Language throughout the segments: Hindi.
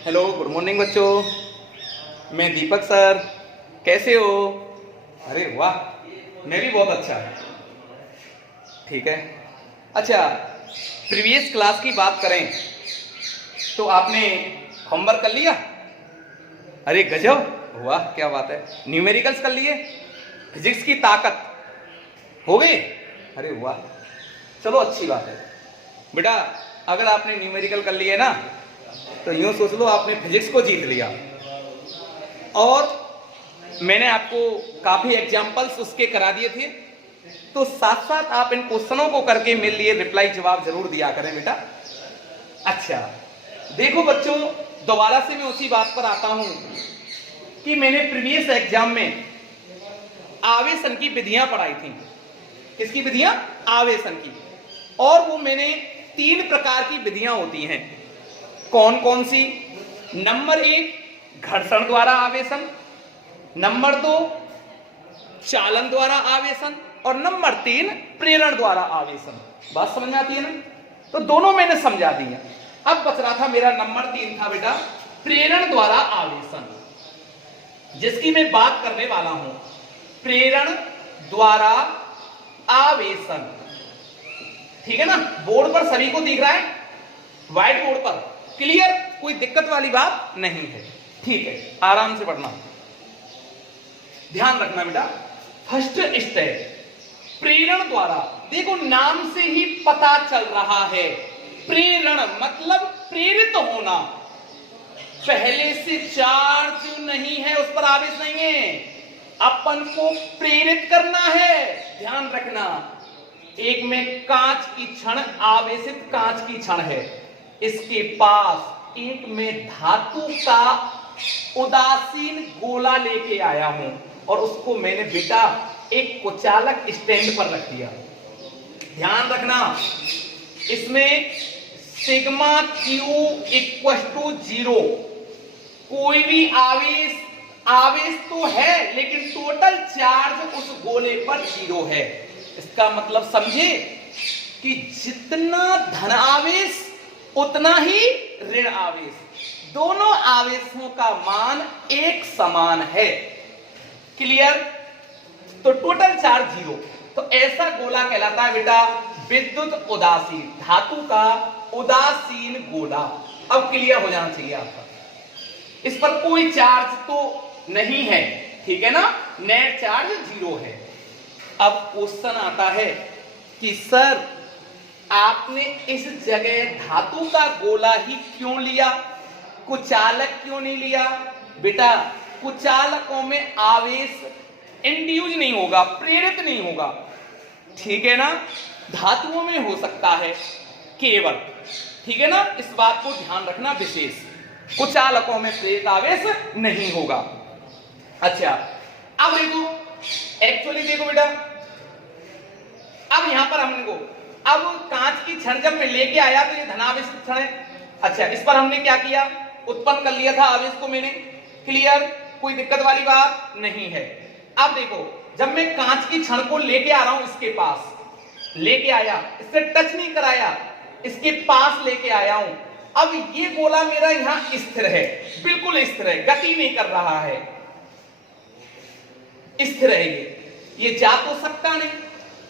हेलो, गुड मॉर्निंग बच्चों। मैं दीपक सर। कैसे हो? अरे वाह, मैं भी बहुत अच्छा। ठीक है। अच्छा, प्रीवियस क्लास की बात करें तो आपने होमवर्क कर लिया? अरे गजब, वाह क्या बात है। न्यूमेरिकल्स कर लिए? फिजिक्स की ताकत हो गई? अरे वाह, चलो अच्छी बात है बेटा। अगर आपने न्यूमेरिकल कर लिए ना तो यूं सोच लो आपने फिजिक्स को जीत लिया। और मैंने आपको काफी एग्जाम्पल्स उसके करा दिए थे, तो साथ साथ आप इन क्वेश्चनों को करके मेरे लिए रिप्लाई जवाब जरूर दिया करें बेटा। अच्छा देखो बच्चों, दोबारा से मैं उसी बात पर आता हूं कि मैंने प्रीवियस एग्जाम में आवेशन की विधियां पढ़ाई थी। किसकी विधियां? आवेशन की। और वो मैंने 3 प्रकार की विधियां होती हैं। कौन कौन सी? नंबर 1 घर्षण द्वारा आवेशन, नंबर 2 चालन द्वारा आवेशन, और नंबर 3 प्रेरण द्वारा आवेशन। बात समझ में आती है ना? तो दोनों मैंने समझा दी है। अब बच रहा था मेरा नंबर 3 था बेटा प्रेरण द्वारा आवेशन, जिसकी मैं बात करने वाला हूं। प्रेरण द्वारा आवेशन, ठीक है ना? बोर्ड पर सभी को दिख रहा है, व्हाइट बोर्ड पर क्लियर, कोई दिक्कत वाली बात नहीं है। ठीक है, आराम से पढ़ना, ध्यान रखना बेटा। फर्स्ट स्टेप प्रेरण द्वारा। देखो नाम से ही पता चल रहा है, प्रेरण मतलब प्रेरित होना। पहले से चार्ज नहीं है, उस पर आवेश नहीं है, अपन को प्रेरित करना है। ध्यान रखना, एक में कांच की क्षण, आवेशित कांच की क्षण है, इसके पास एक में धातु का उदासीन गोला लेके आया हूं और उसको मैंने बेटा एक कुचालक स्टैंड पर रख दिया। ध्यान रखना, इसमें सिग्मा क्यू इक्वल टू 0। कोई भी आवेश तो है लेकिन टोटल चार्ज उस गोले पर 0 है। इसका मतलब समझे कि जितना धन आवेश उतना ही ऋण आवेश, दोनों आवेशों का मान एक समान है। क्लियर? तो टोटल चार्ज 0, तो ऐसा गोला कहलाता है बेटा विद्युत उदासीन, धातु का उदासीन गोला। अब क्लियर हो जाना चाहिए आपका, इस पर कोई चार्ज तो नहीं है, ठीक है ना? नेट चार्ज 0 है। अब क्वेश्चन आता है कि सर आपने इस जगह धातु का गोला ही क्यों लिया, कुचालक क्यों नहीं लिया? बेटा कुचालकों में आवेश इंड्यूज नहीं होगा, प्रेरित नहीं होगा, ठीक है ना? धातुओं में हो सकता है केवल, ठीक है ना? इस बात को ध्यान रखना विशेष, कुचालकों में प्रेरित आवेश नहीं होगा। अच्छा अब देखो, एक्चुअली देखो बेटा, अब यहां पर हमको अब कांच की क्षण जब मैं लेके आया तो ये धनावेश क्षण है। अच्छा, इस पर हमने क्या किया? उत्पन्न कर लिया था आवेश को मैंने। क्लियर? कोई दिक्कत वाली बात नहीं है। अब देखो, जब मैं कांच की क्षण को लेके आ रहा हूं, इसके पास लेके आया, इससे टच नहीं कराया, इसके पास लेके आया हूं। अब ये गोला मेरा यहां स्थिर है, बिल्कुल स्थिर है, गति नहीं कर रहा है, स्थिर है, ये जा तो सकता नहीं।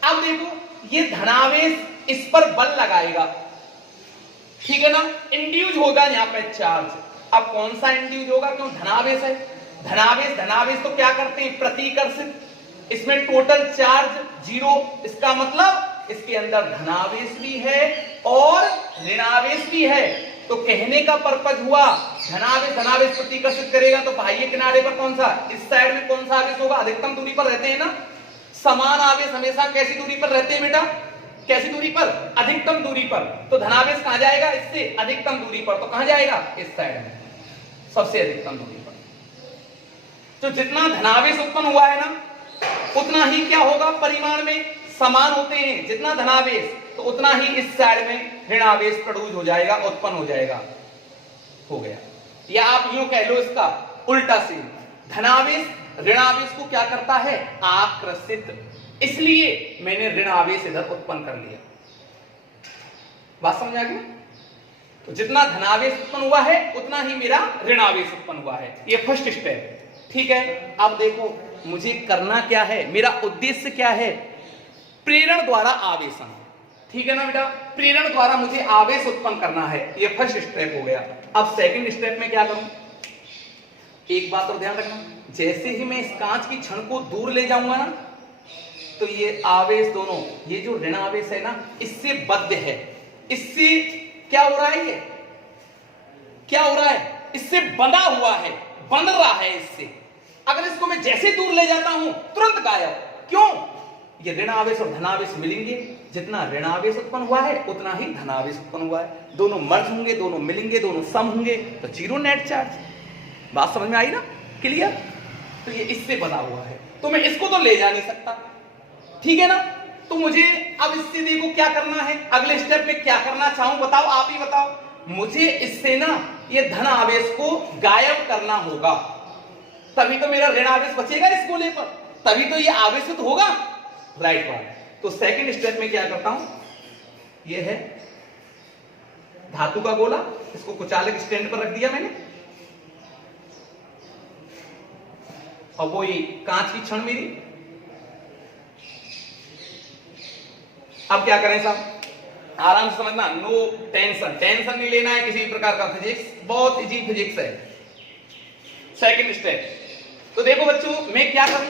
अब देखो ये धनावेश इस पर बल लगाएगा, ठीक है ना? इंड्यूज होगा यहां पे चार्ज। अब कौन सा इंड्यूज होगा? क्यों धनावेश है। धनावेश तो क्या करते हैं? प्रतिकर्षित। इसमें टोटल चार्ज 0, इसका मतलब इसके अंदर धनावेश भी है और ऋणावेश भी है। तो कहने का पर्पज हुआ धनावेश प्रतिकर्षित करेगा तो बाह्य किनारे पर कौन सा, इस साइड में कौन सा आवेश होगा? अधिकतम दूरी पर रहते हैं ना। समान आवेश हमेशा कैसी दूरी पर रहते हैं बेटा? कैसी दूरी पर? अधिकतम दूरी पर। तो धनावेश कहां जाएगा? इससे अधिकतम दूरी पर। तो कहां जाएगा? इस साइड में, सबसे अधिकतम दूरी पर। तो जितना धनावेश उत्पन्न हुआ है ना, उतना ही क्या होगा? परिमाण में समान होते हैं। जितना धनावेश तो उतना ही इस साइड में ऋणावेश प्रोड्यूस हो जाएगा, उत्पन्न हो जाएगा। हो गया। या आप यूं कह लो इसका उल्टा सीन, धनावेश ऋणावेश को क्या करता है? आकर्षित। इसलिए मैंने ऋणावेश इधर उत्पन्न कर लिया। बात समझ आ गई? जितना धनावेश उत्पन्न हुआ है उतना ही मेरा ऋणावेश उत्पन्न हुआ है। ये फर्स्ट स्टेप। ठीक है, अब देखो मुझे करना क्या है, मेरा उद्देश्य क्या है, प्रेरण द्वारा आवेशन। ठीक है ना बेटा, प्रेरण द्वारा मुझे आवेश उत्पन्न करना है, ये फर्स्ट स्टेप हो गया। अब सेकंड स्टेप में क्या करूं, एक बात और ध्यान रखना, जैसे ही मैं इस कांच की छड़ को दूर ले जाऊंगा ना, तो ये आवेश दोनों, ये जो ऋण आवेश है ना, इससे बद्ध है, इससे क्या हो रहा है, ये क्या हो रहा है, इससे बंधा हुआ है, बंध रहा है इससे। अगर इसको मैं जैसे दूर ले जाता हूं तुरंत गायब। क्यों? ये ऋण आवेश और धनावेश मिलेंगे, जितना ऋण आवेश उत्पन्न हुआ है उतना ही धनावेश उत्पन्न हुआ है, दोनों मर्ज होंगे, दोनों मिलेंगे, दोनों सम होंगे, तो जीरो नेट चार्ज। बात समझ में आई ना, क्लियर? तो ये इससे बना हुआ है, तो मैं इसको तो ले जा नहीं सकता। ठीक है ना, तो मुझे अब इससे देखो क्या करना है, अगले स्टेप में क्या करना चाहूं, बताओ, आप ही बताओ। मुझे इससे ना ये धन आवेश को गायब करना होगा, तभी तो मेरा ऋण आवेश बचेगा इस गोले पर, तभी तो ये आवेशित होगा। राइट बात। तो सेकंड स्टेप में क्या करता हूं, ये है धातु का गोला, इसको कुचालक स्टैंड पर रख दिया मैंने, और वो ये कांच की छड़ मेरी। अब क्या करें साहब, आराम से समझना, नो टेंशन, टेंशन नहीं लेना है किसी प्रकार का, फिजिक्स बहुत इजी फिजिक्स है। सेकंड स्टेप, तो देखो बच्चों मैं क्या करूं,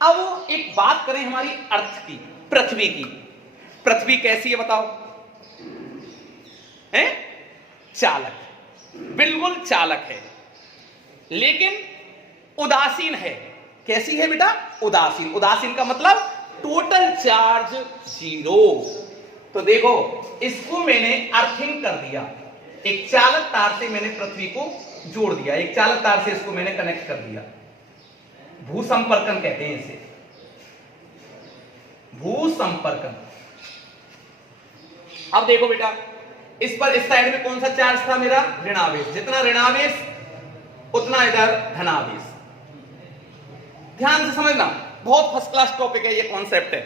अब एक बात करें हमारी अर्थ की, पृथ्वी की। पृथ्वी कैसी है बताओ, है चालक, बिल्कुल चालक है, लेकिन उदासीन है। कैसी है बेटा? उदासीन। उदासीन का मतलब टोटल चार्ज जीरो। तो देखो इसको मैंने अर्थिंग कर दिया, एक चालक तार से मैंने पृथ्वी को जोड़ दिया, एक चालक तार से इसको मैंने कनेक्ट कर दिया, भूसंपर्कन कहते हैं इसे, भूसंपर्कन। अब देखो बेटा, इस पर इस साइड में कौन सा चार्ज था मेरा? ऋणावेश। जितना ऋणावेश उतना इधर धनावेश। ध्यान से समझना, बहुत फर्स्ट क्लास टॉपिक है, ये कॉन्सेप्ट है।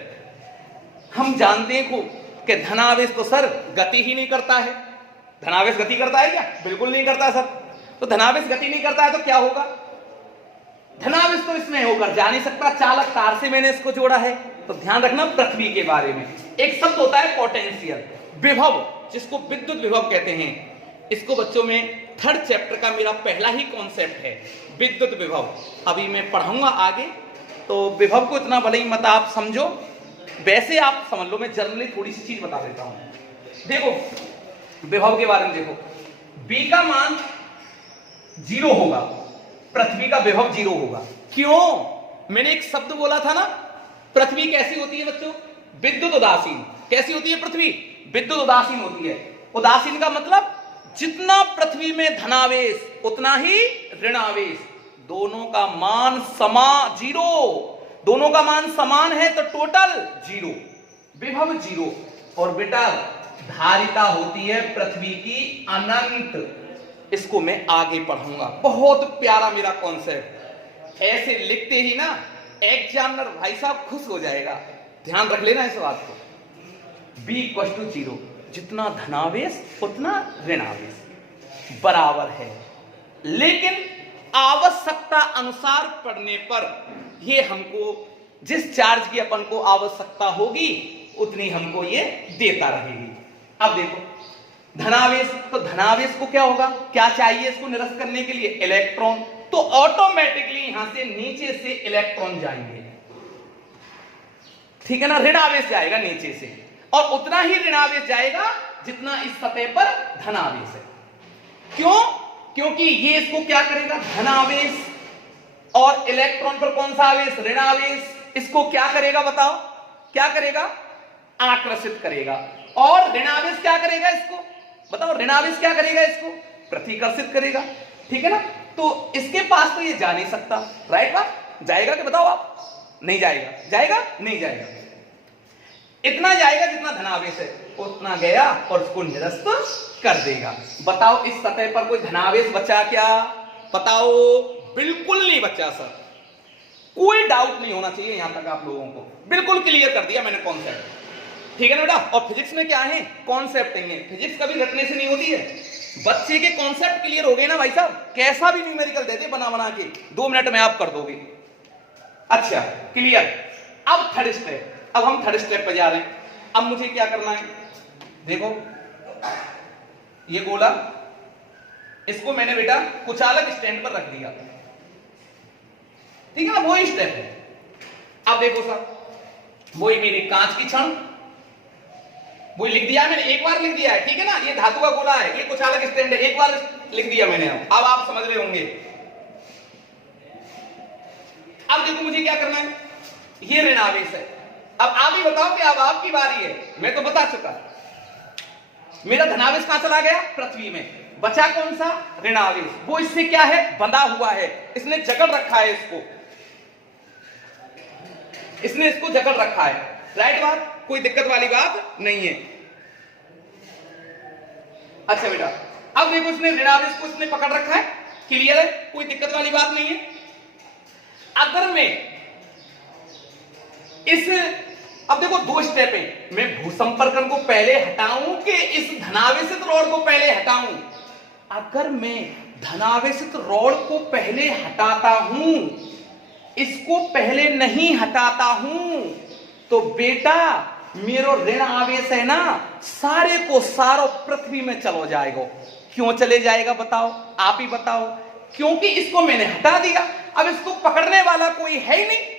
हम जानते हैं कि धनावेश तो सर गति ही नहीं करता है। धनावेश गति करता है क्या? बिल्कुल नहीं करता सर। तो धनावेश गति नहीं करता है तो क्या होगा? धनावेश तो इसमें होकर जा नहीं सकता, चालक तार से मैंने इसको जोड़ा है। तो ध्यान रखना पृथ्वी के बारे में एक शब्द होता है पोटेंशियल, विभव, जिसको विद्युत विभव कहते हैं। इसको बच्चों में थर्ड चैप्टर का मेरा पहला ही कॉन्सेप्ट है, विद्युत विभव। अभी मैं पढ़ाऊंगा आगे, तो विभव को इतना भले ही मत आप समझो, वैसे आप समझ लो, मैं जनरली थोड़ी सी चीज बता देता हूं। देखो विभव के बारे में देखो, B का मान 0 होगा, पृथ्वी का विभव 0 होगा। क्यों? मैंने एक शब्द बोला था ना, पृथ्वी कैसी होती है बच्चों? विद्युत उदासीन। कैसी होती है पृथ्वी? विद्युत उदासीन होती है। उदासीन का मतलब जितना पृथ्वी में धनावेश उतना ही ऋणावेश, दोनों का मान जीरो, दोनों का मान समान है तो टोटल जीरो, विभव जीरो। और बेटा धारिता होती है पृथ्वी की अनंत। इसको मैं आगे पढ़ूंगा, बहुत प्यारा मेरा कॉन्सेप्ट, ऐसे लिखते ही ना एग्जामिनर भाई साहब खुश हो जाएगा। ध्यान रख लेना इस बात को। B = 0, जितना धनावेश उतना ऋणावेश बराबर है, लेकिन आवश्यकता अनुसार पढ़ने पर ये हमको जिस चार्ज की अपन को आवश्यकता होगी उतनी हमको ये देता रहेगी। अब देखो धनावेश, तो धनावेश को क्या होगा, क्या चाहिए इसको निरस्त करने के लिए? इलेक्ट्रॉन। तो ऑटोमेटिकली यहां से नीचे से इलेक्ट्रॉन जाएंगे, ठीक है ना, ऋणावेश जाएगा नीचे से, और उतना ही ऋणावेश जाएगा जितना इस सतह पर धनावेश है। क्यों? क्योंकि ये इसको क्या करेगा, धनावेश, और इलेक्ट्रॉन पर कौन सा आवेश? ऋणावेश, इसको क्या करेगा बताओ? क्या करेगा? आकर्षित करेगा। और ऋणावेश क्या करेगा इसको बताओ? ऋणावेश क्या करेगा इसको? प्रतिकर्षित करेगा, ठीक है ना। तो इसके पास तो ये जा नहीं सकता, राइट बात? जाएगा कि बताओ आप? नहीं जाएगा। जाएगा? नहीं जाएगा। इतना जाएगा जितना धनावेश है, उतना गया और उसको निरस्त कर देगा। बताओ इस सतह पर कोई धनावेश बचा क्या? बताओ। बिल्कुल नहीं बचा सर, कोई डाउट नहीं होना चाहिए यहां तक आप लोगों को, बिल्कुल क्लियर कर दिया मैंने कॉन्सेप्ट। ठीक है ना बेटा। और फिजिक्स में क्या है, कॉन्सेप्ट है। फिजिक्स कभी रटने से नहीं होती है। बच्चे के कॉन्सेप्ट क्लियर हो गए ना भाई साहब, कैसा भी न्यूमेरिकल दे दे बना बना के 2 मिनट में आप कर दोगे। अच्छा क्लियर। अब थर्ड स्टेप, अब हम थर्ड स्टेप पे जा रहे हैं। अब मुझे क्या करना है, देखो ये गोला, इसको मैंने बेटा कुछ अलग स्टैंड पर रख दिया, ठीक है ना, वो ही स्टेप है। अब देखो सर, वही मेरी कांच की छड़, वही लिख दिया मैंने, एक बार लिख दिया है, ठीक है ना। ये धातु का गोला है, ये कुछ अलग स्टैंड है, एक बार लिख दिया मैंने। अब आप समझ रहे होंगे। अब देखो मुझे क्या करना है, ये ऋण आवेश है। अब आप ही बताओ कि अब आपकी बारी है। मैं तो बता चुका, मेरा धनावेश कहां चला गया, पृथ्वी में। बचा कौन सा, ऋण आवेश। वो इससे क्या है, बंधा हुआ है, इसने जकड़ रखा है इसको, इसने इसको जकड़ रखा है। राइट बात, कोई दिक्कत वाली बात नहीं है। अच्छा बेटा, अब देखो इसने ऋण आवेश को इसने पकड़ रखा है, क्लियर है, कोई दिक्कत वाली बात नहीं है। अगर मैं इस, अब देखो 2 स्टेप है, मैं भूसंपर्कन को पहले हटाऊं कि इस धनावेशित रॉड को पहले हटाऊं। अगर मैं धनावेशित रॉड को पहले हटाता हूं, इसको पहले नहीं हटाता हूं, तो बेटा मेरो ऋण आवेश है ना, सारे को सारो पृथ्वी में चलो जाएगा। क्यों चले जाएगा बताओ, आप ही बताओ। क्योंकि इसको मैंने हटा दिया, अब इसको पकड़ने वाला कोई है ही नहीं।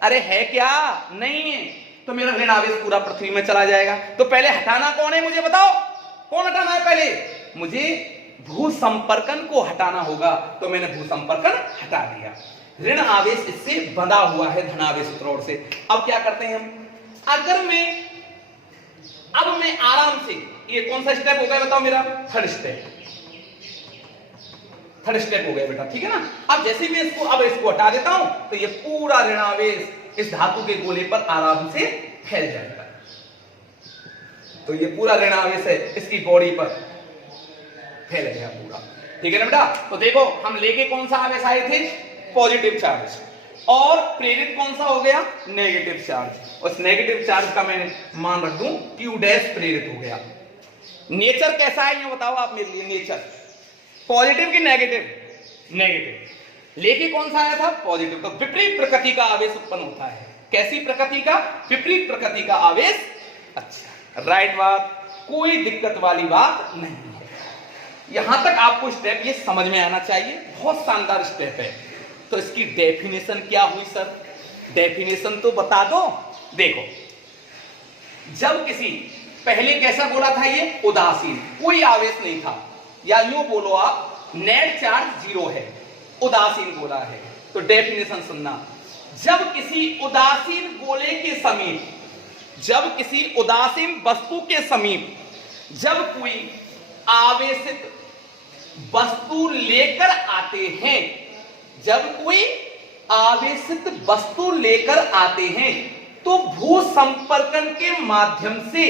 अरे है क्या, नहीं है, तो मेरा ऋण आवेश पूरा पृथ्वी में चला जाएगा। तो पहले हटाना कौन है मुझे बताओ, कौन हटाना है पहले, मुझे भूसंपर्कन को हटाना होगा। तो मैंने भूसंपर्कन हटा दिया, ऋण आवेश इससे बंधा हुआ है धनावेशित रॉड से। अब क्या करते हैं हम, अगर मैं, अब मैं आराम से, ये कौन सा स्टेप हो गया बताओ मेरा, थर्ड स्टेप, थर्ड स्टेप हो गया बेटा, ठीक है ना। अब जैसे मैं इसको, अब इसको हटा देता हूं, तो ये पूरा ऋण आवेश इस धातु के गोले पर आराम से फैल जाएगा। तो ये पूरा ऋण आवेश है इसकी बॉडी पर फैल गया पूरा, ठीक है ना बेटा। तो देखो हम लेके कौन सा आवेश आए थे, पॉजिटिव चार्ज, और प्रेरित कौन सा हो गया, नेगेटिव चार्ज। उस नेगेटिव चार्ज का मैं मान रख दूं Q डैश प्रेरित हो गया। नेचर कैसा है ये बताओ आप मेरे लिए, नेचर पॉजिटिव की नेगेटिव, नेगेटिव। लेके कौन सा आया था, पॉजिटिव। तो विपरीत प्रकृति का आवेश उत्पन्न होता है। कैसी प्रकृति का, विपरीत प्रकृति का आवेश। अच्छा राइट बात, कोई दिक्कत वाली बात नहीं है। यहां तक आपको स्टेप ये समझ में आना चाहिए, बहुत शानदार स्टेप है। तो इसकी डेफिनेशन क्या हुई सर, डेफिनेशन तो बता दो। देखो जब किसी, पहले कैसा बोला था ये, उदासीन, कोई आवेश नहीं था, या यूं बोलो आप नेट चार्ज 0 है, उदासीन गोला है। तो डेफिनेशन सुनना, जब किसी उदासीन गोले के समीप, जब किसी उदासीन वस्तु के समीप जब कोई आवेशित वस्तु लेकर आते हैं, जब कोई आवेशित वस्तु लेकर आते हैं, तो भू संपर्कन के माध्यम से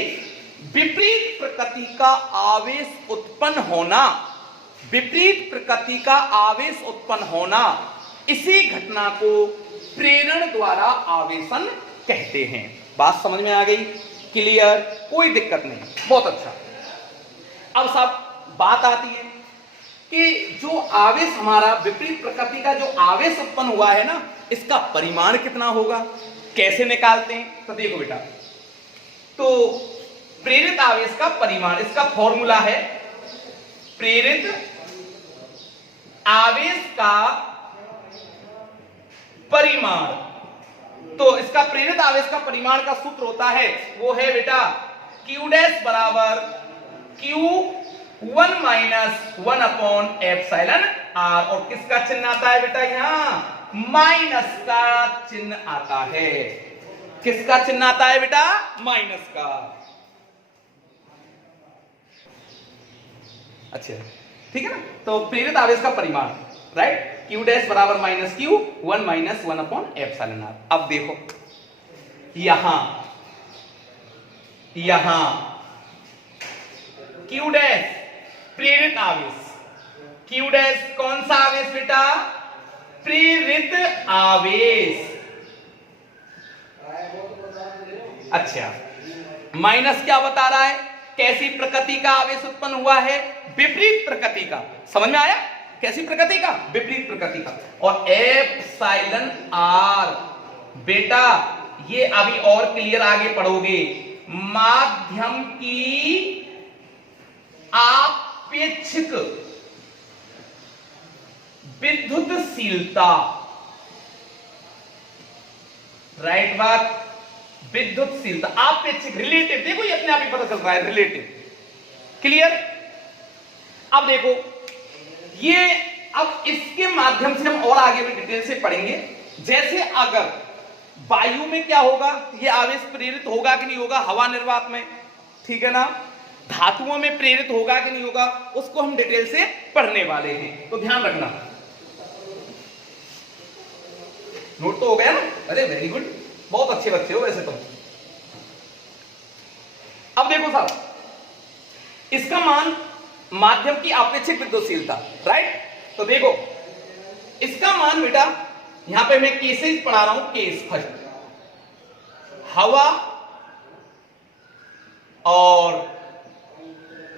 विपरीत प्रकृति का आवेश उत्पन्न होना, विपरीत प्रकृति का आवेश उत्पन्न होना, इसी घटना को प्रेरण द्वारा आवेशन कहते हैं। बात समझ में आ गई, क्लियर, कोई दिक्कत नहीं, बहुत अच्छा। अब सब बात आती है कि जो आवेश हमारा विपरीत प्रकृति का जो आवेश उत्पन्न हुआ है ना, इसका परिमाण कितना होगा, कैसे निकालते हैं। तो देखो बेटा, तो प्रेरित आवेश का परिमाण, इसका फॉर्मूला है प्रेरित आवेश का परिमाण। तो इसका प्रेरित आवेश का परिमाण का सूत्र होता है, वो है बेटा Q डैश बराबर Q1 minus 1 upon epsilon R। और किसका चिन्ह आता है बेटा, यहां माइनस का चिन्ह आता है। किसका चिन्ह आता है बेटा, माइनस का। अच्छा ठीक है ना। तो प्रेरित आवेश का परिमाण, राइट, Q डैश बराबर minus Q 1 minus 1 upon epsilon R। अब देखो यहां Q डैश प्रेरित आवेश, Q डैश कौन सा आवेश बेटा, प्रेरित आवेश। अच्छा माइनस क्या बता रहा है? कैसी प्रकृति का आवेश उत्पन्न हुआ है? विपरीत प्रकृति का। समझ में आया? कैसी प्रकृति का? विपरीत प्रकृति का। और एप्सिलॉन आर, बेटा ये अभी और क्लियर आगे पढ़ोगे, माध्यम की आपेक्षिक विद्युतशीलता, राइट बात, विद्युतशीलता आपेक्षिक, रिलेटिव, देखो ये अपने आप ही पता चल रहा है, रिलेटिव। क्लियर? अब देखो ये, अब इसके माध्यम से हम और आगे भी डिटेल से पढ़ेंगे। जैसे अगर वायु में क्या होगा, ये आवेश प्रेरित होगा कि नहीं होगा हवा निर्वात में, ठीक है ना, धातुओं में प्रेरित होगा कि नहीं होगा, उसको हम डिटेल से पढ़ने वाले हैं, तो ध्यान रखना। नोट तो हो गया ना? अरे वेरी गुड, बहुत अच्छे बच्चे हो वैसे तो। अब देखो साहब, इसका मान माध्यम की आपेक्षिक विद्युतशीलता, राइट? तो देखो इसका मान बेटा, यहां पे मैं केसेस पढ़ा रहा हूं, केस फर्स्ट, हवा और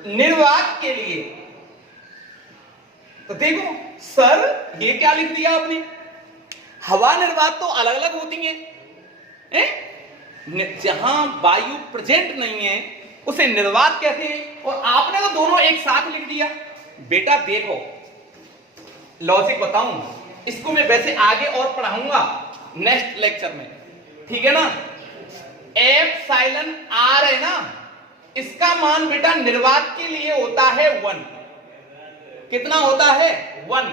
निर्वात के लिए। तो देखो सर ये क्या लिख दिया आपने, हवा निर्वात तो अलग अलग होती हैं, जहां वायु प्रेजेंट नहीं है उसे निर्वात कहते हैं, और आपने तो दोनों एक साथ लिख दिया। बेटा देखो लॉजिक बताऊं, इसको मैं वैसे आगे और पढ़ाऊंगा नेक्स्ट लेक्चर में, ठीक है ना। एप्सिलॉन आर है ना, इसका मान बेटा निर्वात के लिए होता है 1, कितना होता है 1,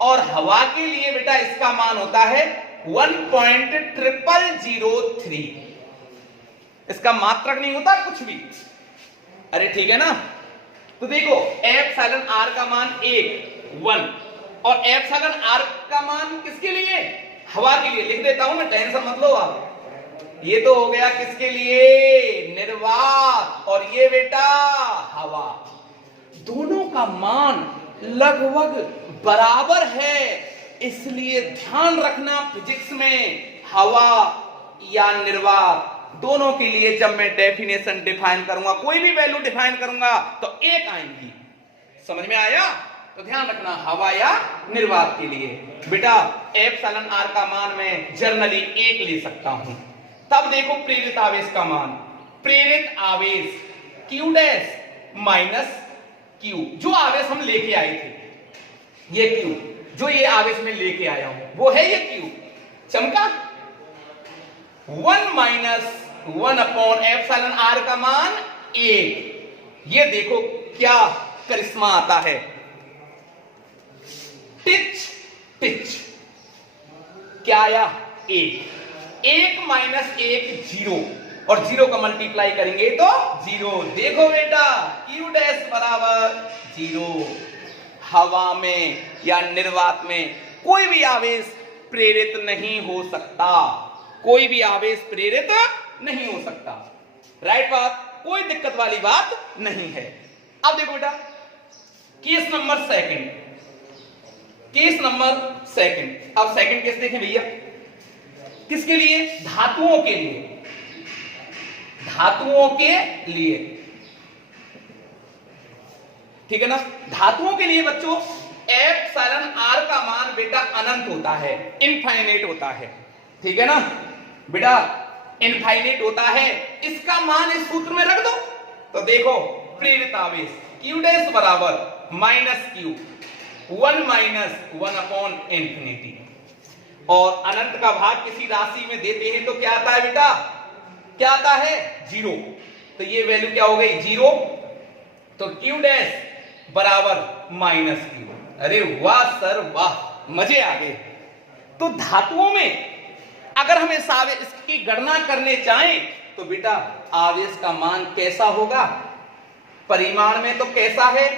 और हवा के लिए बेटा इसका मान होता है 1.0003, इसका मात्रक नहीं होता कुछ भी। अरे ठीक है ना, तो देखो एप्सिलॉन आर का मान 1 और एप्सिलॉन आर का मान किसके लिए, हवा के लिए। लिख देता हूं मैं, टेंशन मत लो आप। ये तो हो गया किसके लिए, निर्वात, और ये बेटा हवा। दोनों का मान लगभग बराबर है, इसलिए ध्यान रखना फिजिक्स में हवा या निर्वात दोनों के लिए जब मैं डेफिनेशन डिफाइन करूंगा, कोई भी वैल्यू डिफाइन करूंगा तो एक आएंगी। समझ में आया? तो ध्यान रखना हवा या निर्वात के लिए बेटा एप्सिलॉन आर का मान मैं जर्नली 1 ले सकता हूं। तब देखो प्रेरित आवेश का मान, प्रेरित आवेश Q डैश माइनस Q, जो आवेश हम लेके आए थे, ये Q, जो ये आवेश में लेके आया हूं वो है ये Q, चमका। 1 माइनस 1 अपॉन एप्सिलॉन आर का मान 1। ये देखो क्या करिश्मा आता है, टिच टिच, क्या आया 1 माइनस 1 0, और 0 का मल्टीप्लाई करेंगे तो 0। देखो बेटा Q डैश बराबर 0। हवा में या निर्वात में कोई भी आवेश प्रेरित नहीं हो सकता, कोई भी आवेश प्रेरित नहीं हो सकता, राइट बात, कोई दिक्कत वाली बात नहीं है। अब देखो बेटा case number second, case number second. अब सेकंड केस देखें भैया, किसके लिए, धातुओं के लिए, धातुओं के लिए, ठीक है ना। धातुओं के लिए बच्चों एप्सिलॉन आर का मान बेटा अनंत होता है, इनफाइनाइट होता है, ठीक है ना बेटा, इनफाइनाइट होता है। इसका मान इस सूत्र में रख दो तो देखो प्रेरित आवेश Q डैश बराबर minus Q, 1 minus 1 upon infinity, और अनंत का भाग किसी राशि में देते हैं तो क्या आता है बेटा, क्या आता है 0, तो ये वैल्यू क्या हो गई 0, तो Q डैश बराबर माइनस Q। अरे वाह सर वाह, मजे आ गए। तो धातुओं में अगर हम इस आवेश इसकी गणना करने चाहें तो बेटा आवेश का मान कैसा होगा, परिमाण में तो कैसा है,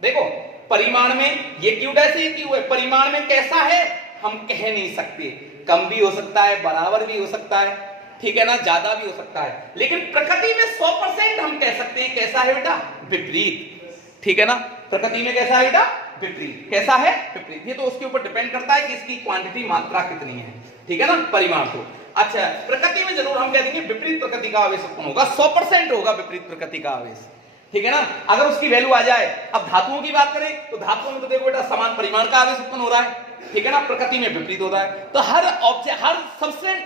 देखो परिमाण में ये Q डैश ये Q है, परिमाण में कैसा है हम कह नहीं सकते, कम भी हो सकता है, बराबर भी हो सकता है, ठीक है ना, ज्यादा भी हो सकता है, लेकिन प्रकृति में 100% हम कह सकते हैं कैसा है बेटा, विपरीत, ठीक है ना। प्रकृति में कैसा है बेटा, विपरीत। कैसा है, विपरीत। ये तो उसके ऊपर डिपेंड करता है कि इसकी क्वांटिटी मात्रा कितनी है, ठीक है ना, परिमाण को। अच्छा, प्रकृति में जरूर हम कह देंगे विपरीत प्रकृति का आवेश उत्पन्न होगा, 100% होगा विपरीत प्रकृति का आवेश, ठीक है ना। अगर उसकी वैल्यू आ जाए, अब धातुओं की बात करें तो धातुओं में तो देखो बेटा समान परिमाण का आवेश उत्पन्न हो रहा है, ठीक है ना, प्रकृति में विपरीत होता है। तो हर ऑब्जेक्ट, हर सब्सटेंस,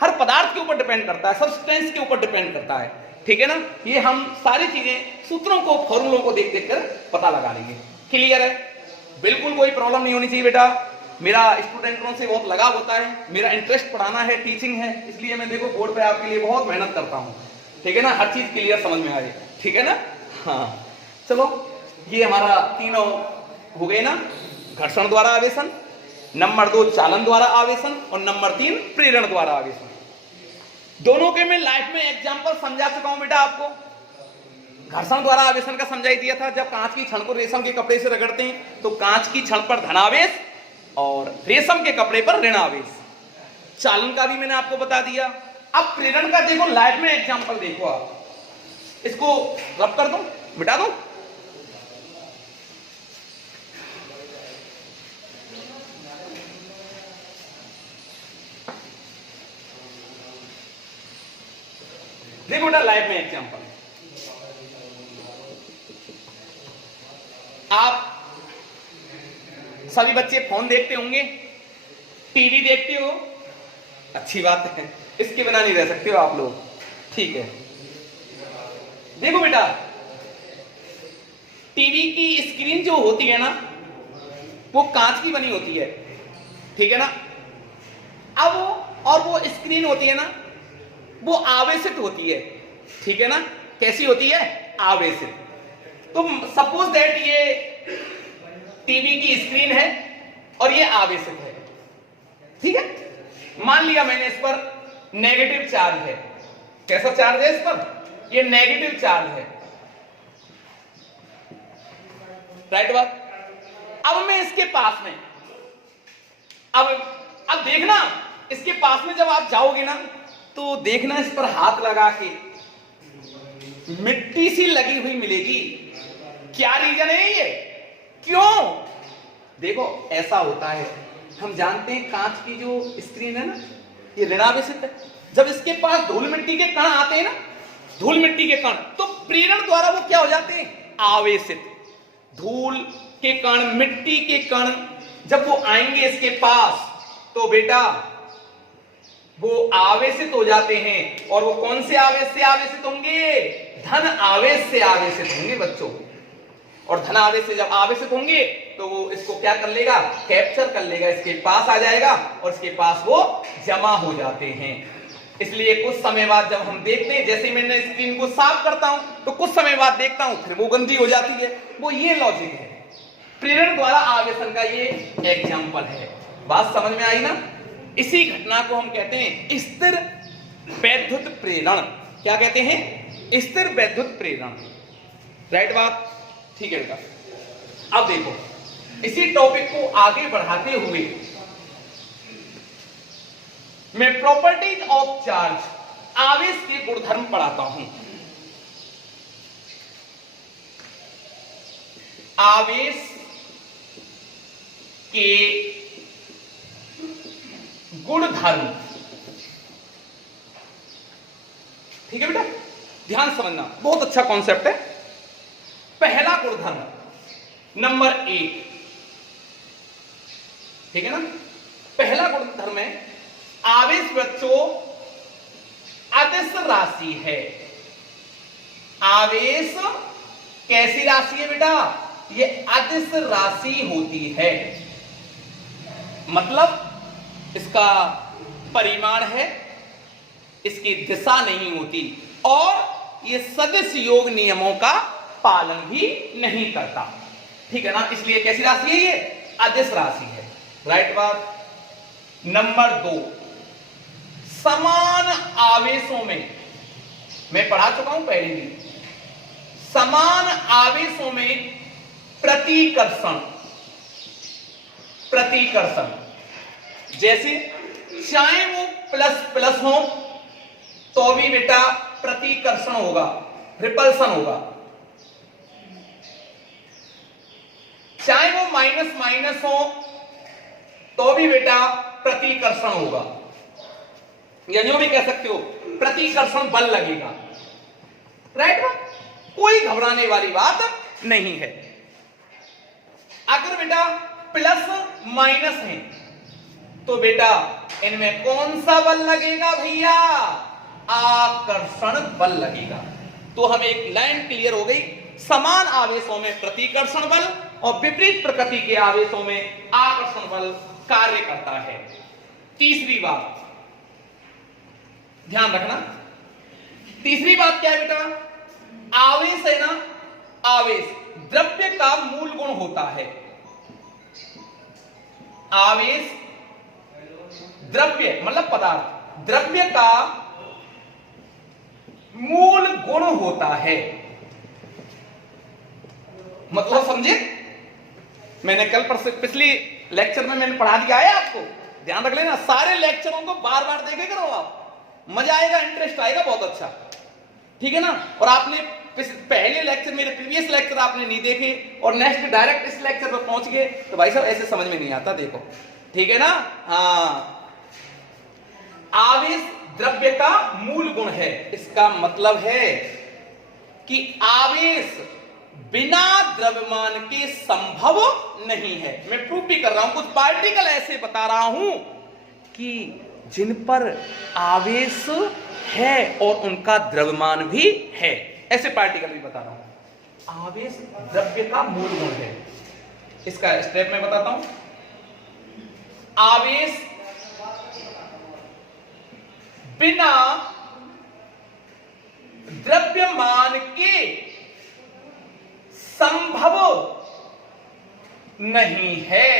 हर पदार्थ के ऊपर डिपेंड करता है, सब्सटेंस के ऊपर डिपेंड करता है, ठीक है ना। ये हम सारी चीजें सूत्रों को, फॉर्मूलों को देख देख कर पता लगा लेंगे। क्लियर है? बिल्कुल कोई प्रॉब्लम नहीं होनी चाहिए बेटा। मेरा स्टूडेंटों से बहुत लगाव होता है, मेरा इंटरेस्ट पढ़ाना है, टीचिंग है, इसलिए मैं देखो बोर्ड पे आपके लिए बहुत मेहनत करता हूँ, ठीक है ना, हर चीज क्लियर समझ में आए, ठीक है ना। हाँ चलो, ये हमारा तीनों हो गए ना, घर्षण द्वारा आवेशन, नंबर 2 चालन द्वारा आवेशन, और नंबर 3 प्रेरण द्वारा आवेशन। दोनों के मैं लाइफ में एग्जांपल समझा चुका हूं बेटा आपको। घर्षण द्वारा आवेशन का समझाई दिया था, जब कांच की छड़ को रेशम के कपड़े से रगड़ते हैं तो कांच की छड़ पर धनावेश और रेशम के कपड़े पर ऋणावेश। चालन का भी मैंने आपको बता दिया। अब प्रेरण का देखो, लाइफ में एग्जांपल देखो, आप इसको रब कर दो, मिटा दो। देखो बेटा, लाइफ में एग्जांपल, आप सभी बच्चे फोन देखते होंगे, टीवी देखते हो, अच्छी बात है, इसके बिना नहीं रह सकते हो आप लोग, ठीक है। देखो बेटा, टीवी की स्क्रीन जो होती है ना, वो कांच की बनी होती है, ठीक है ना। अब और वो स्क्रीन होती है ना, वो आवेशित होती है, ठीक है ना। कैसी होती है? आवेशित। तो सपोज दैट ये टीवी की स्क्रीन है और ये आवेशित है, ठीक है। मान लिया मैंने इस पर नेगेटिव चार्ज है। कैसा चार्ज है इस पर? ये नेगेटिव चार्ज है, राइट बात। अब मैं इसके पास में, अब देखना, इसके पास में जब आप जाओगे ना, तो देखना इस पर हाथ लगा के मिट्टी सी लगी हुई मिलेगी। क्या रीजन है ये? क्यों? देखो ऐसा होता है, हम जानते हैं कांच की जो स्क्रीन है ना, ये ऋणावेशित है। जब इसके पास धूल मिट्टी के कण आते हैं ना, धूल मिट्टी के कण, तो प्रेरण द्वारा वो क्या हो जाते हैं? आवेशित। धूल के कण, मिट्टी के कण जब वो आएंगे इसके पास, तो बेटा वो आवेशित हो जाते हैं। और वो कौन से आवेश से आवेशित होंगे? धन आवेश से आवेशित होंगे बच्चों। और धन आवेश से जब आवेशित होंगे तो वो इसको क्या कर लेगा? कैप्चर कर लेगा, इसके पास आ जाएगा और इसके पास वो जमा हो जाते हैं। इसलिए कुछ समय बाद जब हम देखते हैं, जैसे मैंने स्क्रीन को साफ करता हूं तो कुछ समय बाद देखता हूं फिर वो गंदी हो जाती है। वो ये लॉजिक है, प्रेरण द्वारा आवेशन का ये एग्जाम्पल है। बात समझ में आई ना? इसी घटना को हम कहते हैं स्थिर वैद्युत प्रेरण। क्या कहते हैं? स्थिर वैद्युत प्रेरण, राइट बात, ठीक है बेटा। अब देखो, इसी टॉपिक को आगे बढ़ाते हुए मैं प्रॉपर्टीज ऑफ चार्ज, आवेश के गुणधर्म पढ़ाता हूं। आवेश के गुणधर्म, ठीक है बेटा, ध्यान समझना, बहुत अच्छा कॉन्सेप्ट है। पहला गुणधर्म नंबर 1, ठीक है ना। पहला गुणधर्म है आवेश बच्चों अदिश राशि है। आवेश कैसी राशि है बेटा? ये अदिश राशि होती है, मतलब इसका परिमाण है, इसकी दिशा नहीं होती, और ये सदिश योग नियमों का पालन भी नहीं करता, ठीक है ना। इसलिए कैसी राशि है? ये अदिश राशि है, राइट बात। नंबर 2, समान आवेशों में, मैं पढ़ा चुका हूं पहले भी, समान आवेशों में प्रतिकर्षण, प्रतिकर्षण, जैसे चाहे वो प्लस प्लस हो तो भी बेटा प्रतिकर्षण होगा, रिपल्सन होगा। चाहे वो माइनस माइनस हो तो भी बेटा प्रतिकर्षण होगा। या जो भी कह सकते हो, प्रतिकर्षण बल लगेगा। राइट, कोई घबराने वाली बात नहीं है। अगर बेटा प्लस माइनस है तो बेटा इनमें कौन सा बल लगेगा भैया? आकर्षण बल लगेगा। तो हमें एक लाइन क्लियर हो गई, समान आवेशों में प्रतिकर्षण बल और विपरीत प्रकृति के आवेशों में आकर्षण बल कार्य करता है। तीसरी बात ध्यान रखना, तीसरी बात क्या है बेटा? आवेश है ना, आवेश द्रव्य का मूल गुण होता है। आवेश द्रव्य मतलब पदार्थ, द्रव्य का मूल गुण होता है। मतलब समझे? मैंने कल पिछली लेक्चर में मैंने पढ़ा दिया है आपको, ध्यान रख लेना। सारे लेक्चरों को बार बार देखे करो, आप मजा आएगा, इंटरेस्ट आएगा बहुत अच्छा, ठीक है ना। और आपने पहले लेक्चर, मेरे प्रीवियस लेक्चर आपने नहीं देखे और नेक्स्ट डायरेक्ट इस लेक्चर पर पहुंच गए तो भाई साहब ऐसे समझ में नहीं आता, देखो ठीक है ना। हाँ, आवेश द्रव्य का मूल गुण है, इसका मतलब है कि आवेश बिना द्रव्यमान के संभव नहीं है। मैं प्रूफ भी कर रहा हूं, कुछ पार्टिकल ऐसे बता रहा हूं कि जिन पर आवेश है और उनका द्रव्यमान भी है, ऐसे पार्टिकल भी बता रहा हूं। आवेश द्रव्य का मूल गुण है, इसका स्टेप मैं बताता हूं। आवेश बिना द्रव्यमान के संभव नहीं है।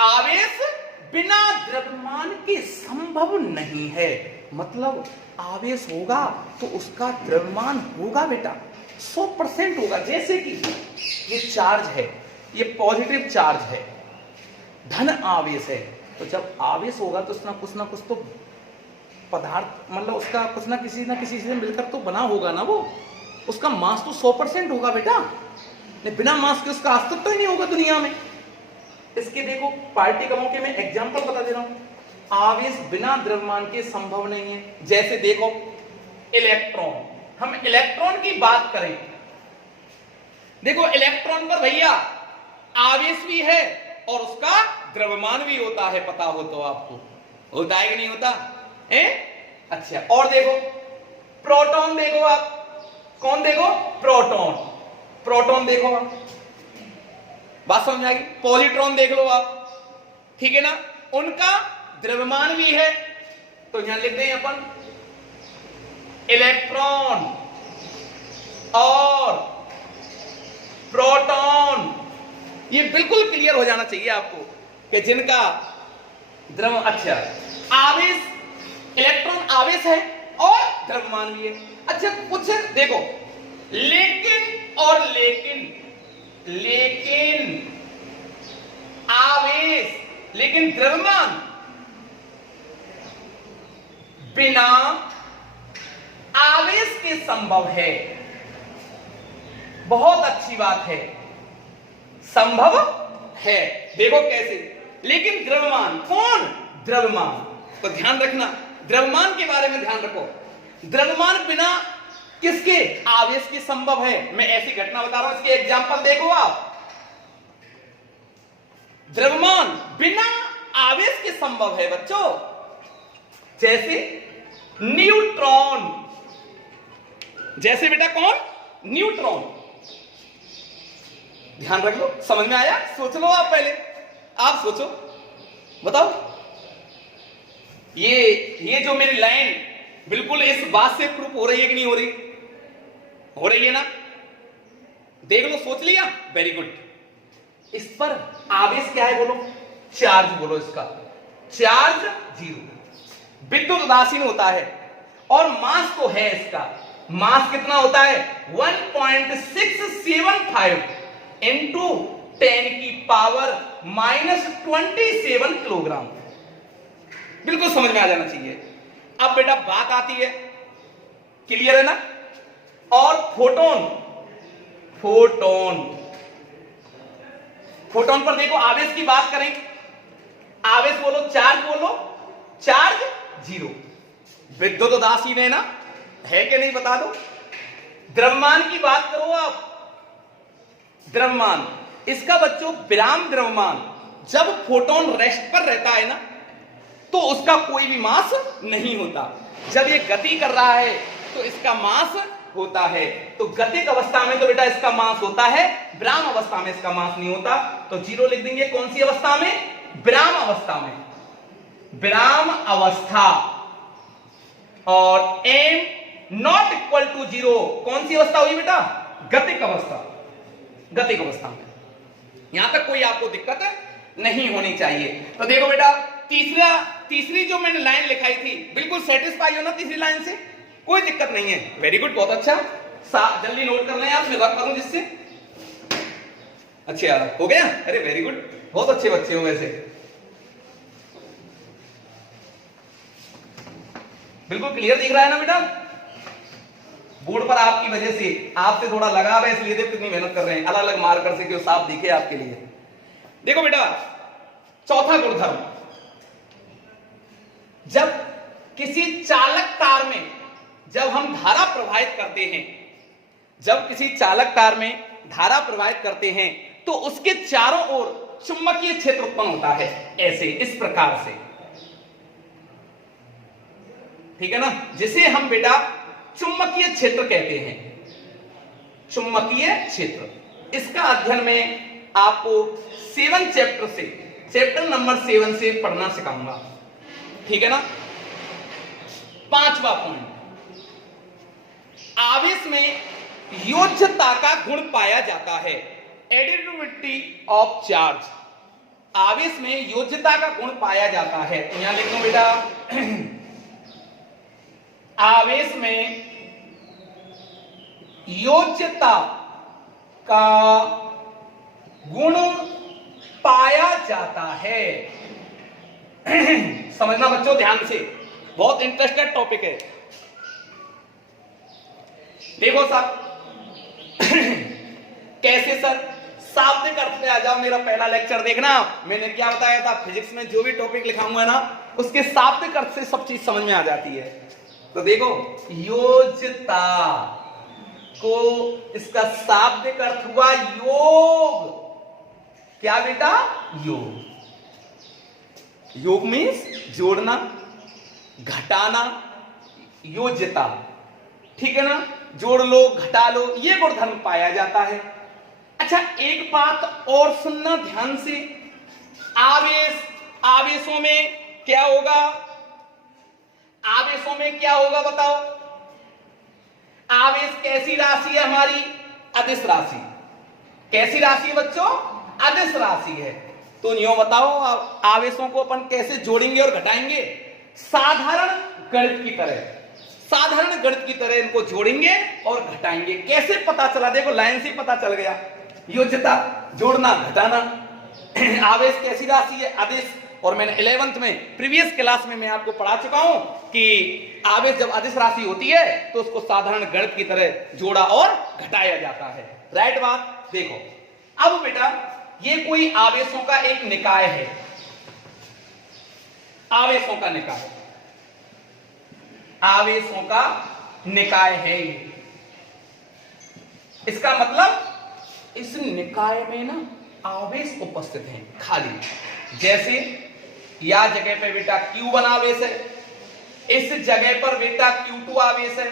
आवेश बिना द्रव्यमान के संभव नहीं है, मतलब आवेश होगा तो उसका द्रव्यमान होगा बेटा, 100% होगा। जैसे कि ये चार्ज है, ये पॉजिटिव चार्ज है, धन आवेश है, तो जब आवेश होगा तो उसना कुछ तो पदार्थ, मतलब उसका कुछ ना किसी से मिलकर तो बना होगा ना, वो उसका मास तो 100% होगा बेटा, नहीं बिना मास के उसका अस्तित्व तो ही नहीं होगा दुनिया में। इसके देखो पार्टिकलों के मैं एग्जांपल बता दे रहा हूं, आवेश बिना द्रव्यमान के संभव नहीं है। जैसे देखो इलेक्ट्रॉन, हम इलेक्ट्रॉन की बात करें, देखो इलेक्ट्रॉन पर भैया आवेश भी है और उसका द्रव्यमान भी होता है, पता हो तो आपको, होता है कि नहीं होता है? अच्छा, और देखो प्रोटॉन, देखो आप, कौन देखो? प्रोटॉन, प्रोटॉन देखो आप, बात समझ आएगी। पॉजिट्रॉन देख लो आप, ठीक है ना, उनका द्रव्यमान भी है, तो यहां लिखते हैं अपन इलेक्ट्रॉन और प्रोटॉन। ये बिल्कुल क्लियर हो जाना चाहिए आपको कि जिनका द्रव्य, अच्छा आवेश, इलेक्ट्रॉन आवेश है और द्रव्यमान भी है। अच्छा कुछ देखो, लेकिन और लेकिन आवेश, लेकिन द्रव्यमान बिना आवेश के संभव है। बहुत अच्छी बात है, संभव है। देखो कैसे, लेकिन द्रव्यमान, कौन? द्रव्यमान। तो ध्यान रखना, द्रव्यमान के बारे में ध्यान रखो, द्रव्यमान बिना किसके? आवेश के संभव है। मैं ऐसी घटना बता रहा हूं, इसके एग्जांपल देखो आप। द्रव्यमान बिना आवेश के संभव है बच्चों, जैसे न्यूट्रॉन, जैसे बेटा कौन? न्यूट्रॉन। ध्यान रख लो, समझ में आया? सोच लो आप, पहले आप सोचो, बताओ। ये जो मेरी लाइन बिल्कुल इस बात से प्रूफ हो रही है कि नहीं हो रही? हो रही है ना? देख लो, सोच लिया, वेरी गुड। इस पर आवेश क्या है बोलो? चार्ज बोलो, इसका चार्ज 0, विद्युत उदासीन होता है, और मास तो है इसका, मास कितना होता है? 1.675 इंटू 10 की पावर -27 किलोग्राम। बिल्कुल समझ में आ जाना चाहिए। अब बेटा बात आती है, क्लियर है ना? और फोटोन, फोटोन पर देखो, आवेश की बात करें, आवेश बोलो, चार्ज बोलो, चार्ज 0, विद्युत उदासीन है ना, है कि नहीं बता दो। द्रव्यमान की बात करो आप, द्रव्यमान, इसका बच्चों विराम द्रव्यमान, जब फोटोन रेस्ट पर रहता है ना तो उसका कोई भी मास नहीं होता। जब ये गति कर रहा है तो इसका मास होता है। तो गतिक अवस्था में तो बेटा इसका मास होता है, विराम अवस्था में इसका मास नहीं होता। तो 0 लिख देंगे। कौन सी अवस्था में? विराम अवस्था में, विराम अवस्था। और m नॉट इक्वल टू 0 कौन सी अवस्था हुई बेटा? गतिक अवस्था, गतिक अवस्था में। यहां तक कोई आपको दिक्कत नहीं होनी चाहिए। तो देखो बेटा, तीसरी जो मैंने लाइन लिखाई थी, बिल्कुल सेटिस्फाई हो ना तीसरी लाइन से? कोई दिक्कत नहीं है। वेरी गुड, बहुत अच्छा। जल्दी नोट कर लें आप, मैं रख करूं जिससे। अच्छा हो गया? अरे वेरी गुड, बहुत अच्छे बच्चे हो वैसे। बिल्कुल क्लियर दिख रहा है ना बेटा? बोर्ड पर आपकी वजह से, आपसे थोड़ा लगाव है इसलिए देखो कितनी मेहनत कर रहे हैं, अलग अलग मार्कर से क्यों साफ दिखे आपके लिए। देखो बेटा, चौथा गुणधर्म, जब किसी चालक तार में जब हम धारा प्रवाहित करते हैं, जब किसी चालक तार में धारा प्रवाहित करते हैं तो उसके चारों ओर चुंबकीय क्षेत्र उत्पन्न होता है, ऐसे, इस प्रकार से, ठीक है ना, जिसे हम बेटा चुंबकीय क्षेत्र कहते हैं। चुंबकीय क्षेत्र, इसका अध्ययन में आपको 7 चैप्टर से, चैप्टर नंबर 7 से पढ़ना सिखाऊंगा, ठीक है ना। 5वां पॉइंट, आवेश में योज्यता का गुण पाया जाता है, एडिटिविटी ऑफ चार्ज। आवेश में योज्यता का गुण पाया जाता है। तो यहां लिख लो बेटा, आवेश में योज्यता का गुण पाया जाता है। समझना बच्चों ध्यान से, बहुत इंटरेस्टेड टॉपिक है। देखो साहब, कैसे सर? शाब्दिक अर्थ में आ जाओ। मेरा पहला लेक्चर देखना, मैंने क्या बताया था, फिजिक्स में जो भी टॉपिक लिखाऊंगा ना उसके शाब्दिक अर्थ से सब चीज समझ में आ जाती है। तो देखो, योज्यता को, इसका शाब्दिक अर्थ हुआ योग। क्या बेटा? योग। योग मीन्स जोड़ना, घटाना, योज्यता, ठीक है ना, जोड़ लो, घटा लो, ये गुणधर्म पाया जाता है। अच्छा, एक बात और सुनना ध्यान से, आवेशों में क्या होगा? आवेशों में क्या होगा बताओ? आवेश कैसी राशि है हमारी? अदिश राशि। कैसी राशि है बच्चों? अदिश राशि है। तो यूं बताओ, आवेशों को अपन कैसे जोड़ेंगे और घटाएंगे? साधारण गणित की तरह, साधारण गणित की तरह इनको जोड़ेंगे और घटाएंगे। कैसे पता चला? देखो, लाइन से पता चल गया। योज्यता, जोड़ना, घटाना। आवेश कैसी राशि है? अदिश। और मैंने 11th में प्रीवियस क्लास में मैं आपको पढ़ा चुका हूं कि आवेश जब अदिश राशि होती है तो उसको साधारण गणित की तरह जोड़ा और घटाया जाता है। राइट बात? देखो, अब बेटा, ये कोई आवेशों का एक निकाय है, आवेशों का निकाय, आवेशों का निकाय है ये। इसका मतलब इस निकाय में ना आवेश उपस्थित हैं खाली। जैसे या जगह पे बेटा Q1 आवेश है, इस जगह पर बेटा Q2 आवेश है,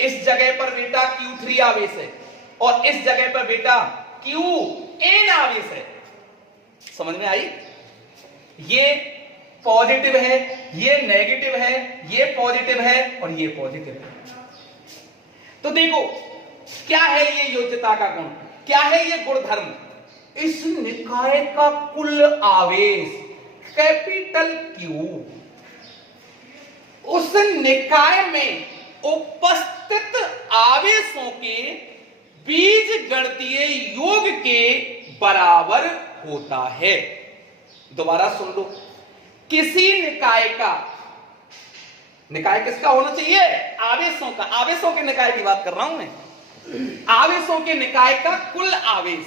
इस जगह पर बेटा Q3 आवेश है, और इस जगह पर बेटा Qn आवेश है। समझ में आई? ये पॉजिटिव है, ये नेगेटिव है, ये पॉजिटिव है और ये पॉजिटिव है। तो देखो, क्या है ये योज्यता का गुण? क्या है ये गुणधर्म? इस निकाय का कुल आवेश कैपिटल Q उस निकाय में उपस्थित आवेशों के बीजगणितीय योग के बराबर होता है। दोबारा सुन लो, किसी निकाय का, निकाय किसका होना चाहिए? आवेशों का। आवेशों के निकाय की बात कर रहा हूं मैं। आवेशों के निकाय का कुल आवेश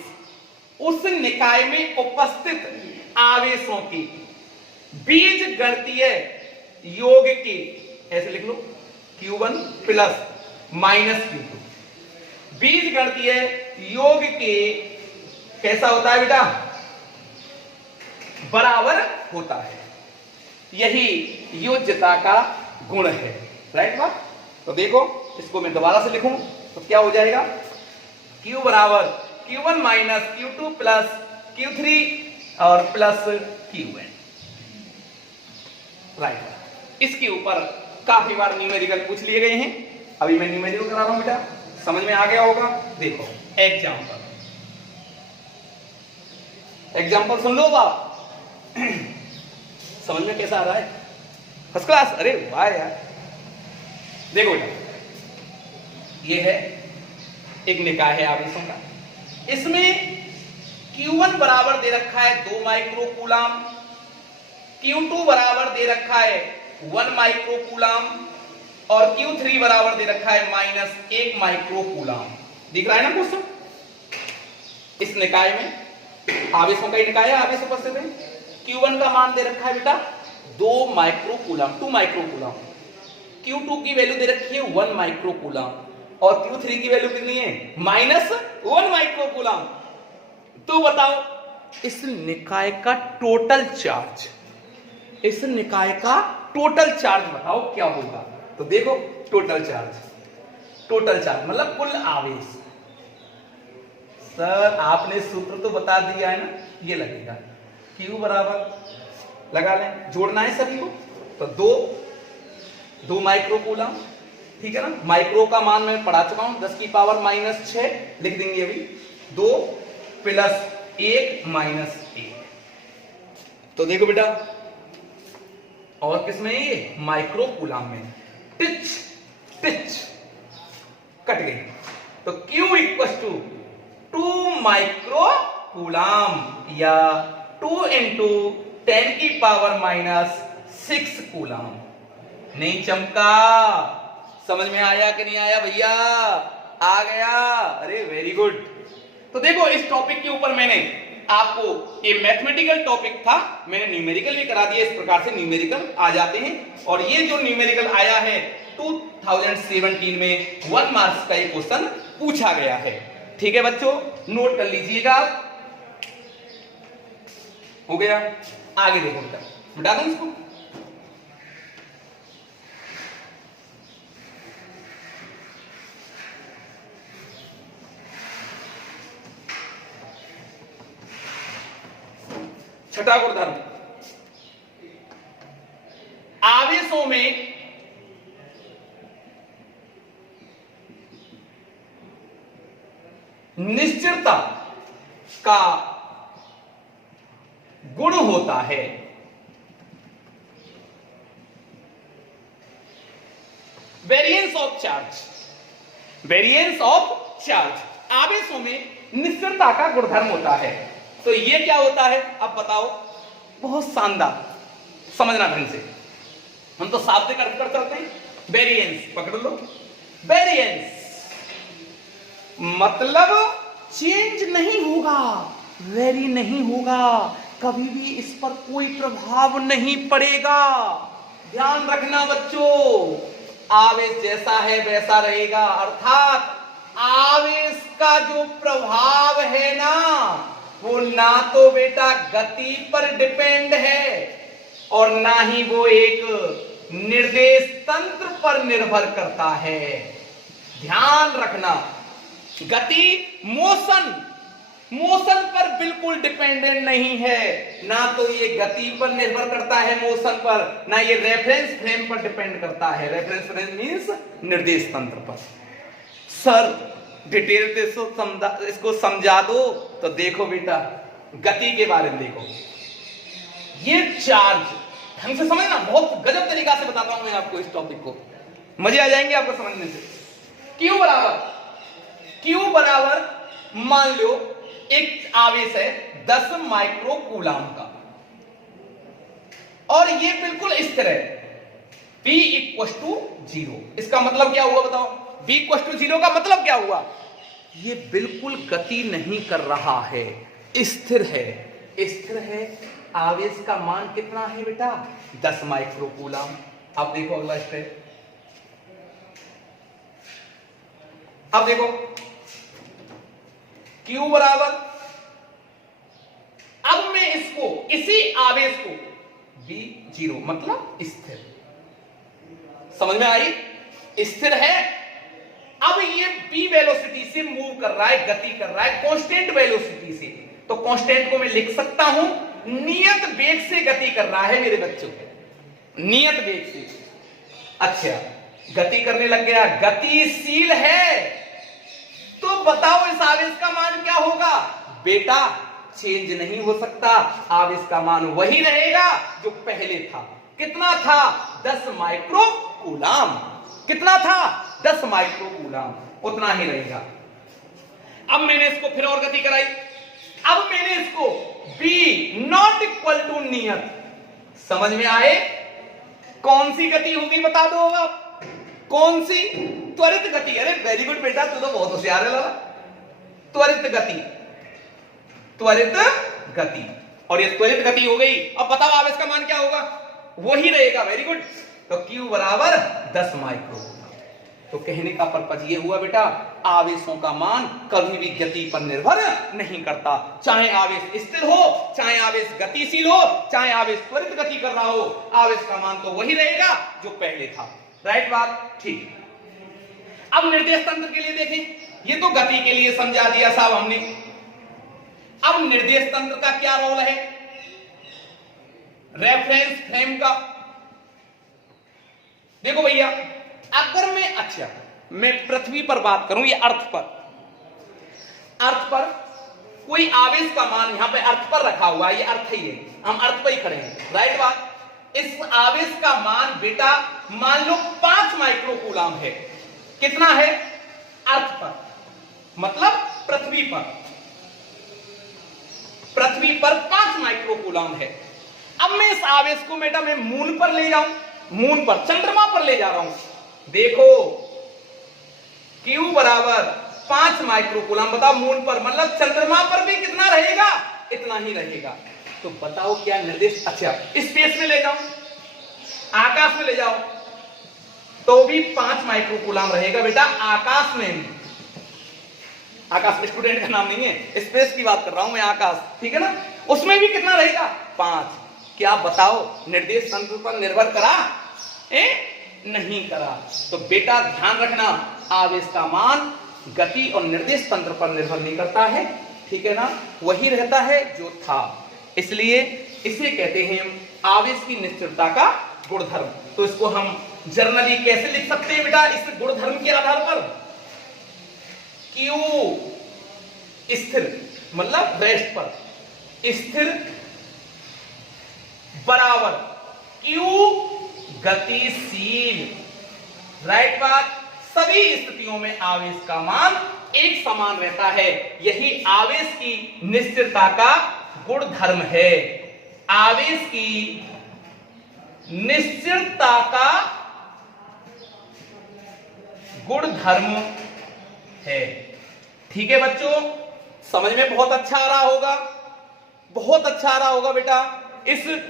उस निकाय में उपस्थित आवेशों की बीजगणितीय योग के ऐसे लिख लो Q1 प्लस माइनस Q2। बीज गणितीय योग के कैसा होता है बेटा? बराबर होता है, यही योज्यता का गुण है। राइट बात? तो देखो इसको मैं दोबारा से लिखूं तो क्या हो जाएगा? Q बराबर Q1 minus Q2 plus Q3 और प्लस Qn। राइट। इसके ऊपर काफी बार न्यूमेरिकल पूछ लिए गए हैं, अभी मैं न्यूमेरिकल करा रहा हूं बेटा, समझ में आ गया होगा। देखो एग्जाम्पल सुन लो बाप। समझ में कैसा आ रहा है? First class. अरे वाह यार। देखो बेटा, ये है एक निकाय है आवेशों का। इसमें Q1 बराबर दे रखा है 2 माइक्रोकूलम, Q2 बराबर दे रखा है 1 माइक्रोकूलम और Q3 बराबर दे रखा है -1 माइक्रोकूलम। दिख रहा है ना क्वेश्चन? इस निकाय में आवेशों का निकाय है, आवेश उपस्थित है। Q1 का मान दे रखा है बेटा 2 माइक्रोकूलम, 2 माइक्रोकूलम। Q2 की वैल्यू दे रखी है 1 माइक्रोकूलम और Q3 की वैल्यू कितनी है? -1 माइक्रोकूलम। तो बताओ इस निकाय का टोटल चार्ज, इस निकाय का टोटल चार्ज बताओ क्या होगा? तो देखो टोटल चार्ज मतलब कुल आवेश। सर आपने सूत्र तो बता दिया है ना, ये लगेगा Q बराबर लगा लें, जोड़ना है सभी को। तो 2 माइक्रोकूलम, ठीक है ना। माइक्रो का मान मैं पढ़ा चुका हूं, 10 की पावर -6 लिख देंगे अभी। 2 प्लस 1 माइनस 1। तो देखो बेटा, और किसमें ये? माइक्रोकूलम में। टिच कट गई। तो Q इक्वल टू 2 माइक्रोकूलम या 2 इंटू 10 की पावर -6 कूलम। नहीं चमका? समझ में आया कि नहीं आया भैया? आ गया? अरे वेरी गुड। तो देखो इस टॉपिक के ऊपर मैंने आपको, ये मैथमेटिकल टॉपिक था, मैंने न्यूमेरिकल भी करा दिया। इस प्रकार से न्यूमेरिकल आ जाते हैं। और ये जो न्यूमेरिकल आया है 2017 में 1 मार्क्स का ये क्वेश्चन पूछा गया है। ठीक है बच्चों, नोट कर लीजिएगा आप। हो गया? आगे देखो बेटा, मिटा दूं इसको। छठा गुणधर्म, आवेशों में निश्चलता का गुण होता है। वेरिएंस ऑफ चार्ज, आवेशों में निश्चलता का गुणधर्म होता है। तो ये क्या होता है अब बताओ? बहुत शानदार, समझना ढंग से। हम तो शाब्दिक अर्थ कर चलते हैं। वेरिएंस पकड़ लो। वेरिएंस मतलब चेंज नहीं होगा, वेरी नहीं होगा, कभी भी इस पर कोई प्रभाव नहीं पड़ेगा। ध्यान रखना बच्चों, आवेश जैसा है वैसा रहेगा। अर्थात आवेश का जो प्रभाव है ना, वो ना तो बेटा गति पर डिपेंड है और ना ही वो एक निर्देश तंत्र पर निर्भर करता है। ध्यान रखना, गति मोशन पर बिल्कुल डिपेंडेंट नहीं है। ना तो ये गति पर निर्भर करता है मोशन पर, ना ये रेफरेंस फ्रेम पर डिपेंड करता है। रेफरेंस फ्रेम मींस निर्देश तंत्र पर। सर डिटेल से इसको समझा दो। तो देखो बेटा, गति के बारे में देखो। ये चार्ज ढंग से समझना, बहुत गजब तरीका से बताता हूं मैं आपको इस टॉपिक को, मजे आ जाएंगे आपको समझने से। Q बराबर मान लो एक आवेश है 10 माइक्रोकूलम का और ये बिल्कुल स्थिर है। V equal to 0। इसका मतलब क्या हुआ बताओ? V इक्वल टू 0 का मतलब क्या हुआ? ये बिल्कुल गति नहीं कर रहा है, स्थिर है। स्थिर है, आवेश का मान कितना है बेटा? 10 माइक्रोकूलम। अब देखो अगला स्टेप, अब देखो Q बराबर, अब मैं इसको, इसी आवेश को V0 मतलब स्थिर, समझ में आई? स्थिर है। अब ये v वेलोसिटी से मूव कर रहा है, गति कर रहा है कांस्टेंट वेलोसिटी से, तो कांस्टेंट को मैं लिख सकता हूं नियत वेग से गति कर रहा है मेरे बच्चों, नियत वेग से। अच्छा, गति करने लग गया, गतिशील है, तो बताओ इस आवेश का मान क्या होगा? बेटा चेंज नहीं हो सकता, आवेश का मान वही रहेगा जो पहले था। कितना था? 10 माइक्रो कूलाम। कितना था? 10 माइक्रो कूलाम, उतना ही रहेगा। अब मैंने इसको फिर और गति कराई, अब मैंने इसको v नॉट इक्वल टू नियत, समझ में आए? कौन सी गति होगी बता दो आप, कौन सी? त्वरित गति। अरे वेरी गुड बेटा, तू तो बहुत होशियार है लाला। त्वरित गति, त्वरित गति, और ये त्वरित गति हो गई। अब बताओ आवेश का मान क्या होगा? वही रहेगा। Very good. तो Q बराबर 10 माइक्रो। तो कहने का पर्पज ये हुआ बेटा, आवेशों का मान कभी भी गति पर निर्भर नहीं करता। चाहे आवेश स्थिर हो, चाहे आवेश गतिशील हो, चाहे आवेश त्वरित गति कर रहा हो, आवेश का मान तो वही रहेगा जो पहले था। राइट बात? ठीक। अब निर्देश तंत्र के लिए देखें, ये तो गति के लिए समझा दिया साहब हमने। अब निर्देश तंत्र का क्या रोल है? रेफरेंस फ्रेम का देखो भैया, अगर मैं, अच्छा मैं पृथ्वी पर बात करूं, ये अर्थ पर, अर्थ पर कोई आवेश का मान यहां पे अर्थ पर रखा हुआ है, ये अर्थ ही है, हम अर्थ पर ही खड़े हैं। राइट बात? इस आवेश का मान बेटा मान लो 5 माइक्रो कूलाम है। कितना है? अर्थ पर, मतलब पृथ्वी पर, पृथ्वी पर 5 माइक्रो कूलाम है। अब मैं इस आवेश को बेटा मैं मून पर ले जाऊं, मून पर, चंद्रमा पर ले जा रहा हूं। देखो Q बराबर 5 माइक्रो कूलाम, बताओ मून पर, मतलब चंद्रमा पर भी कितना रहेगा? इतना ही रहेगा। तो बताओ क्या निर्देश, अच्छा स्पेस में ले जाओ, आकाश में ले जाओ, तो भी 5 माइक्रो कूलाम रहेगा बेटा आकाश में भी। आकाश में स्टूडेंट का नाम नहीं है, स्पेस की बात कर रहा हूं मैं, आकाश, ठीक है ना? उसमें भी कितना रहेगा? 5। क्या बताओ निर्देश तंत्र पर निर्भर करा? नहीं करा। तो बेटा ध्यान रखना, आवेश का मान गति और निर्देश तंत्र पर निर्भर नहीं करता है, ठीक है ना? वही रहता है जो था। इसलिए इसे कहते हैं आवेश की निश्चलता का गुणधर्म। तो इसको हम जनरली कैसे लिख सकते हैं बेटा, इस गुणधर्म के आधार पर? Q स्थिर मतलब रेस्ट पर, स्थिर बराबर Q गतिशील। राइट बात? सभी स्थितियों में आवेश का मान एक समान रहता है, यही आवेश की निश्चलता का गुणधर्म है। आवेश की निश्चलता का गुणधर्म है। ठीक है बच्चों, समझ में बहुत अच्छा आ रहा होगा, बहुत अच्छा आ रहा होगा बेटा।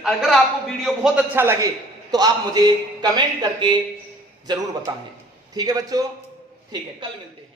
अगर आपको वीडियो बहुत अच्छा लगे तो आप मुझे कमेंट करके जरूर बताएं। ठीक है बच्चों? ठीक है, कल मिलते हैं।